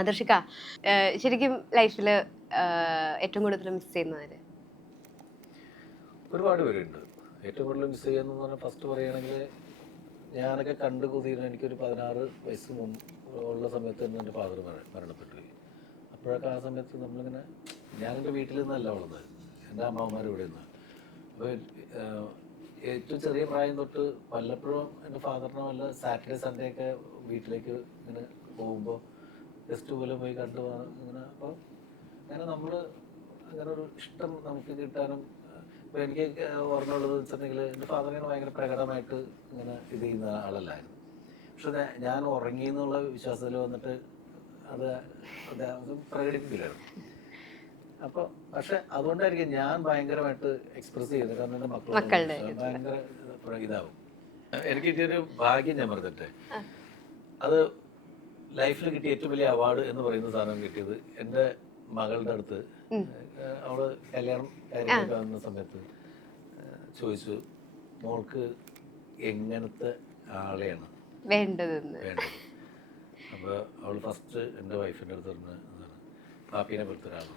ആദർശിക ശരിക്കും ലൈഫിൽ ഏറ്റവും കൂടുതൽ മിസ് ചെയ്യുന്നവര്? ഒരുപാട് പേരുണ്ട്. ഏറ്റവും കൂടുതൽ മിസ് ചെയ്യുന്നതെന്ന് പറഞ്ഞാൽ ഫസ്റ്റ് പറയുകയാണെങ്കിൽ ഞാനൊക്കെ കണ്ടു കുതിരുന്ന എനിക്കൊരു 16 വയസ്സ് ഉള്ള സമയത്ത് തന്നെ എൻ്റെ ഫാദർ മരണപ്പെട്ടു പോയി. അപ്പോഴൊക്കെ ആ സമയത്ത് നമ്മളിങ്ങനെ ഞാനെൻ്റെ വീട്ടിൽ നിന്നല്ല ഉള്ളത്, എൻ്റെ അമ്മാവന്മാർ ഇവിടെ നിന്ന്. അപ്പോൾ ഏറ്റവും ചെറിയ പ്രായം തൊട്ട് വല്ലപ്പോഴും എൻ്റെ ഫാദറിനെ വല്ല സാറ്റർഡേ സൺഡേ ഒക്കെ വീട്ടിലേക്ക് ഇങ്ങനെ പോകുമ്പോൾ ജസ്റ്റ് പോലെ പോയി കണ്ടു ഇങ്ങനെ. അപ്പോൾ അങ്ങനെ നമ്മൾ അങ്ങനെ ഒരു ഇഷ്ടം നമുക്ക് കിട്ടാനും ഇപ്പോൾ എനിക്ക് ഓർമ്മയുള്ളത് വെച്ചിട്ടുണ്ടെങ്കിൽ എൻ്റെ ഫാദറിനെ ഭയങ്കര പ്രകടമായിട്ട് ഇങ്ങനെ ഇത് ചെയ്യുന്ന ആളല്ലായിരുന്നു. പക്ഷെ ഞാൻ ഉറങ്ങി എന്നുള്ള വിശ്വാസത്തിൽ വന്നിട്ട് അത് പ്രകടിപ്പിക്കില്ലായിരുന്നു. അപ്പോൾ പക്ഷെ അതുകൊണ്ടായിരിക്കും ഞാൻ ഭയങ്കരമായിട്ട് എക്സ്പ്രസ് ചെയ്യുന്നത്. കാരണം എൻ്റെ മക്കളുടെ ഭയങ്കര ഇതാവും. എനിക്ക് കിട്ടിയൊരു ഭാഗ്യം ഞാൻ പറഞ്ഞിട്ടെ, അത് ലൈഫിൽ കിട്ടിയ ഏറ്റവും വലിയ അവാർഡ് എന്ന് പറയുന്ന സാധനം കിട്ടിയത് എൻ്റെ മകളുടെ അടുത്ത്. അവള് കല്യാണം കാര്യങ്ങളൊക്കെ വന്ന സമയത്ത് ചോദിച്ചു, മോൾക്ക് എങ്ങനത്തെ ആളെയാണ് വേണ്ടത്. അപ്പോൾ അവൾ ഫസ്റ്റ് എൻ്റെ വൈഫിൻ്റെ അടുത്ത് പറഞ്ഞ പാപ്പീനെ പോലത്തെ ഒരാളാണ്.